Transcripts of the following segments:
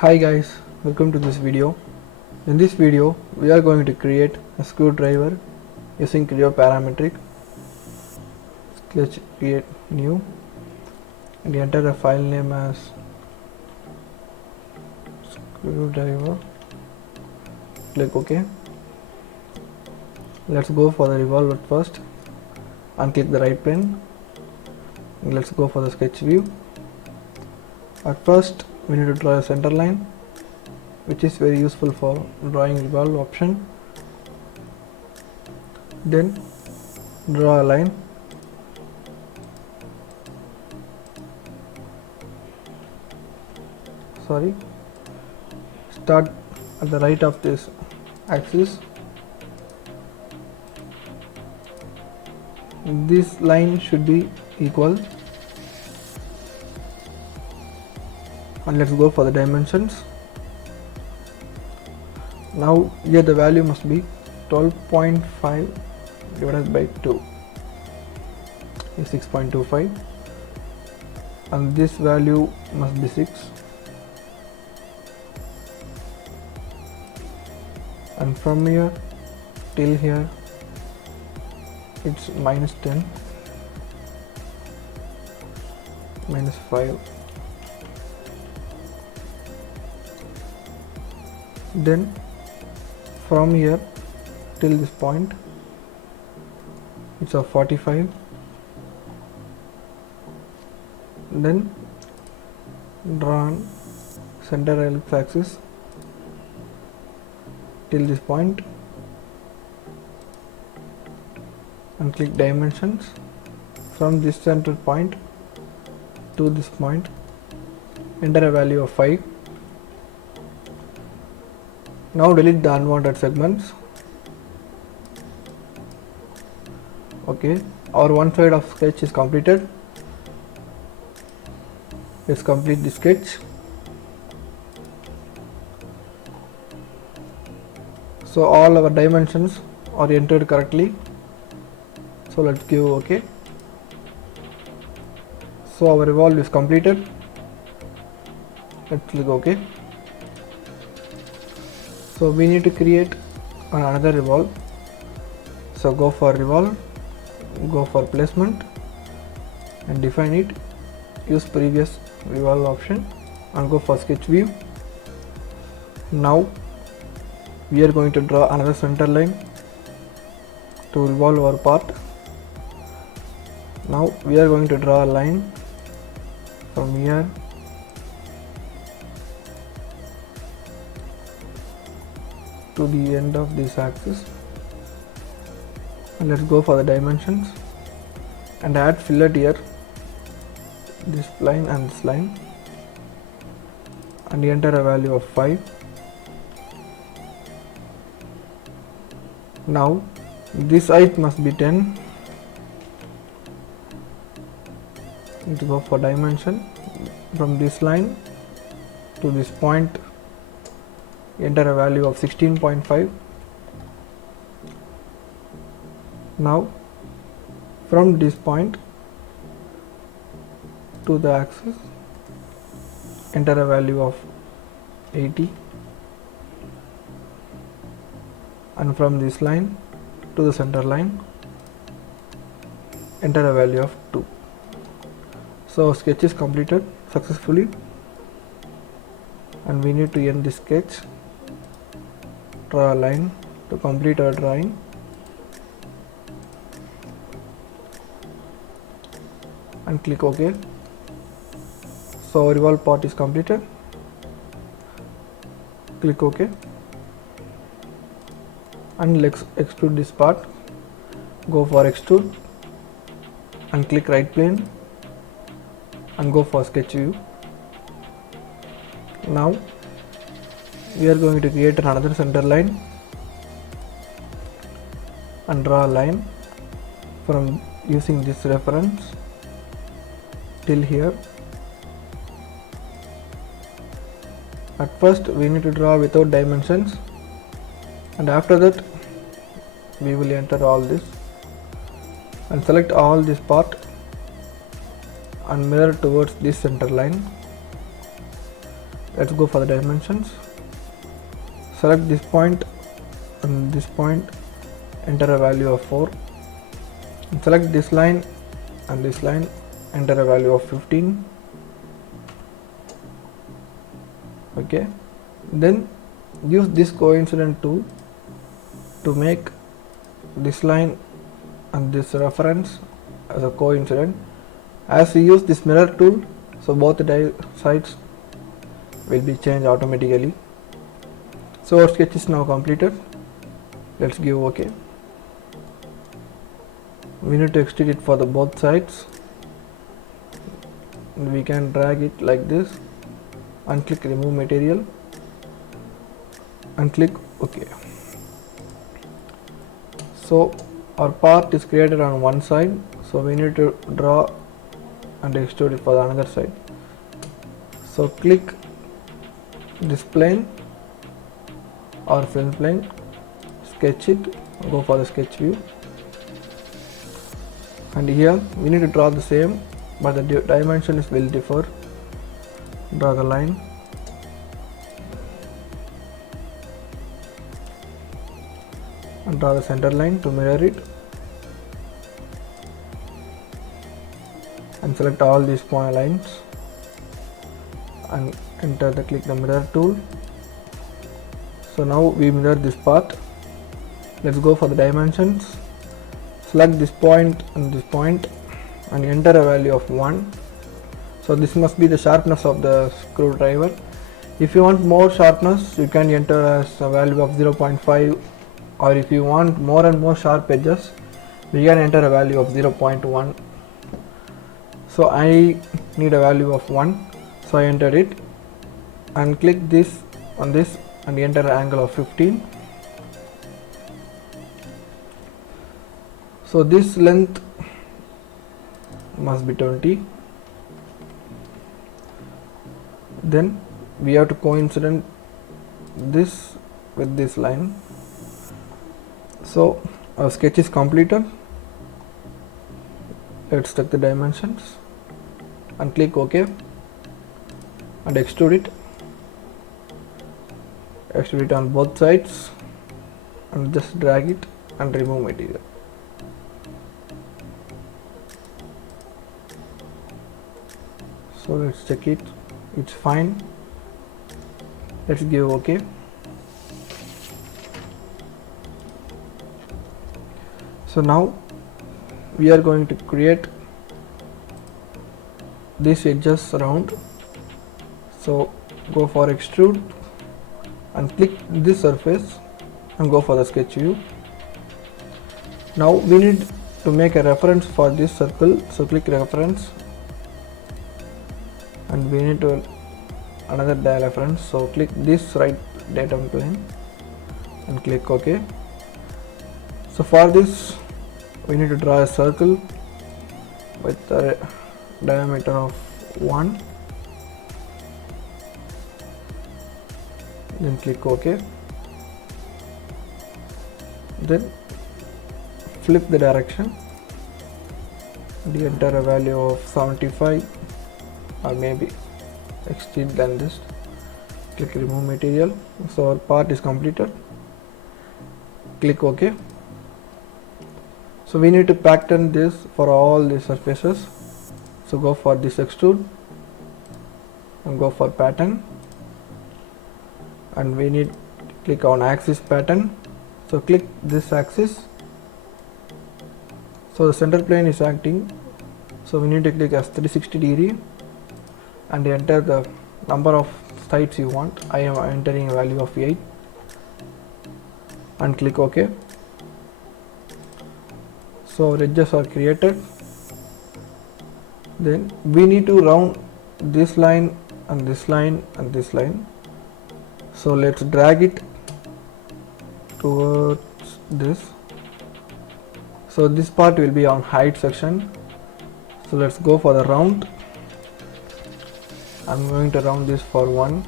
Hi guys, welcome to this video. In this video, we are going to create a screwdriver using Creo parametric. Let's create new and enter a file name as screwdriver. Click OK. Let's go for the Revolve at first and click the right plane. Let's go for the sketch view. At first, we need to draw a center line, which is very useful for drawing Revolve option. Then draw a line. Start at the right of this axis. This line should be equal. And let's go for the dimensions. Now here the value must be 12.5 divided by 2 is 6.25, and this value must be 6, and from here till here it's minus 10, minus 5. Then from here till this point it's a 45. Then draw center ellipse axis till this point and click dimensions. From this center point to this point, enter a value of 5. Now delete the unwanted segments. Okay, our one side of sketch is completed. Let's complete the sketch. So all our dimensions are entered correctly. So let's give OK. So our revolve is completed. Let's click OK. So we need to create another revolve. So go for revolve, go for placement and define it. Use previous revolve option and go for sketch view. Now we are going to draw another center line to revolve our part. Now we are going to draw a line from here to the end of this axis, and let's go for the dimensions and add fillet here, this line and this line, and enter a value of 5. Now this height must be 10. Need to go for dimension. From this line to this point, enter a value of 16.5. Now from this point to the axis, enter a value of 80, and from this line to the center line, enter a value of 2. So sketch is completed successfully, and we need to end this sketch. Draw a line to complete our drawing. And click OK. So our revolve part is completed. Click OK. And let's extrude this part. Go for extrude and click right plane and go for sketch view. Now we are going to create another center line and draw a line from using this reference till here. At first we need to draw without dimensions, and after that we will enter all this and select all this part and mirror towards this center line. Let's go for the dimensions. Select this point and this point, enter a value of 4, and select this line and this line, enter a value of 15. Okay, then use this coincident tool to make this line and this reference as a coincident. As we use this mirror tool, so both the sides will be changed automatically. So our sketch is now completed. Let's give OK. We need to extrude it for the both sides. We can drag it like this and click remove material and click OK. So our part is created on one side, so we need to draw and extrude it for the another side. So click this plane or film plane, sketch it, go for the sketch view, and here we need to draw the same, but the dimensions will differ. Draw the line, and draw the center line to mirror it, and select all these point lines and click the mirror tool. So now we mirror this part. Let's go for the dimensions. Select this point and enter a value of 1. So this must be the sharpness of the screwdriver. If you want more sharpness, you can enter as a value of 0.5, or if you want more and more sharp edges, we can enter a value of 0.1. So I need a value of 1, so I entered it and click this on this and enter an angle of 15. So this length must be 20. Then we have to coincident this with this line. So our sketch is completed. Let's check the dimensions and click OK and extrude it. Extrude it on both sides and just drag it and remove material. So let's check it, it's fine. Let's give OK. So now we are going to create these edges around. So go for extrude and click this surface and go for the sketch view. Now we need to make a reference for this circle, so click reference, and we need to another reference, so click this right datum plane and click OK. So for this we need to draw a circle with a diameter of 1, then click OK. Then flip the direction and enter a value of 75 or maybe exceed than this. Click remove material. So our part is completed. Click OK. So we need to pattern this for all the surfaces. So go for this extrude and go for pattern, and we need to click on axis pattern. So click this axis. So the center plane is acting, so we need to click as 360 degree and enter the number of sides you want. I am entering a value of 8 and click OK. So our edges are created. Then we need to round this line and this line and this line. So let's drag it towards this. So this part will be on height section. So let's go for the round. I'm going to round this for 1.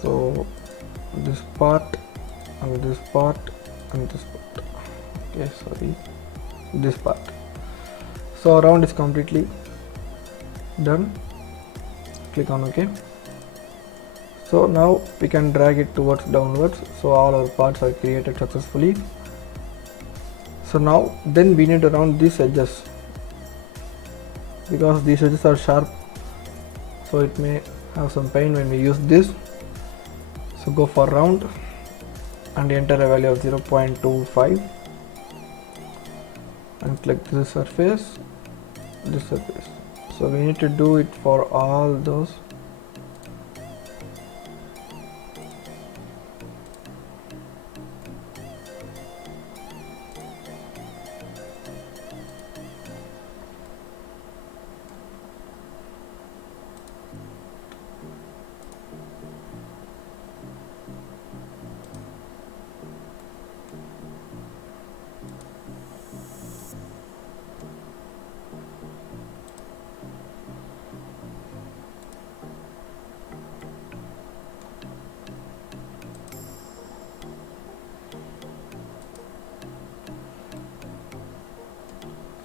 So this part and this part and this part. Okay, sorry, this part. So our round is completely done. click on OK. So now we can drag it towards downwards, so all our parts are created successfully. So now then we need to round these edges, because these edges are sharp, so it may have some pain when we use this. So go for round and enter a value of 0.25 and click this surface. So we need to do it for all those.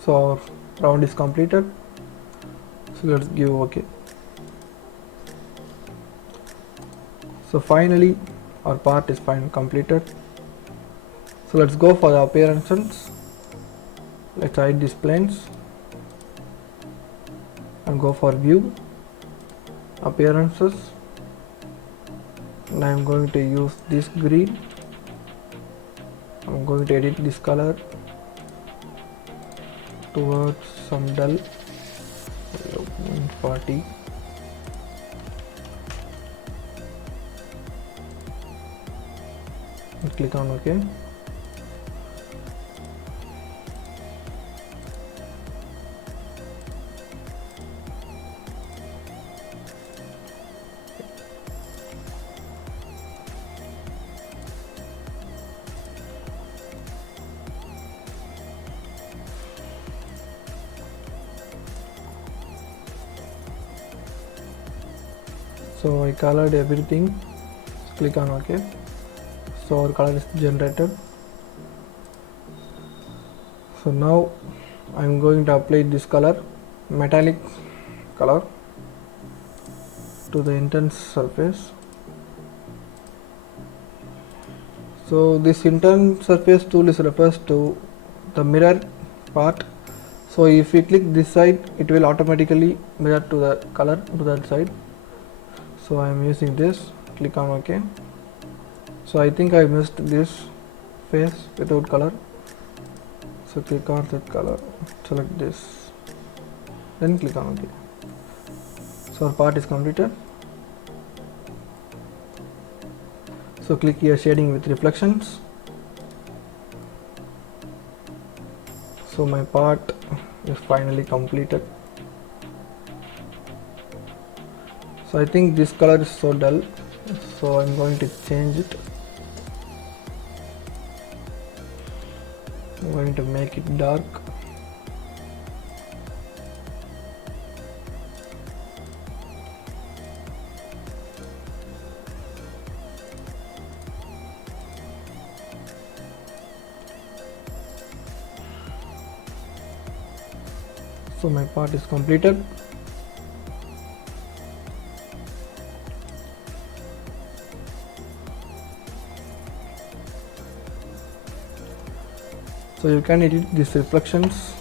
So our round is completed, so let's give OK. So finally our part is completed. So let's go for the appearances. Let's hide these planes and go for view, appearances, and I am going to use this green. I'm going to edit this color towards some dull 140. And click on OK. So I colored everything, click on OK. So our color is generated. So now I am going to apply this color, metallic color, to the intense surface. So this intense surface tool is refers to the mirror part. So if we click this side, it will automatically mirror to the color to that side. So I am using this, click on OK. So I think I missed this face without color, so click on that color, select this, then click on OK. So our part is completed. So click here shading with reflections. So my part is finally completed. So I think this color is so dull, so I'm going to change it. I'm going to make it dark. So my part is completed. So you can edit these reflections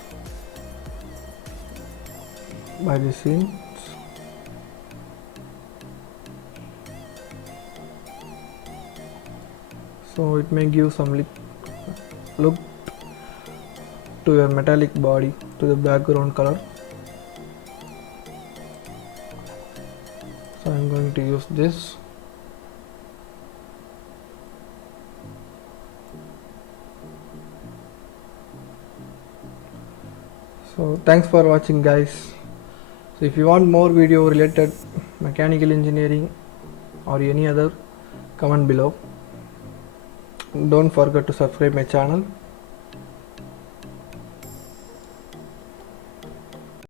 by the scenes. So it may give some look to your metallic body, to the background color. So I'm going to use this. So thanks for watching, guys. So if you want more video related mechanical engineering or any other, comment below. Don't forget to subscribe my channel.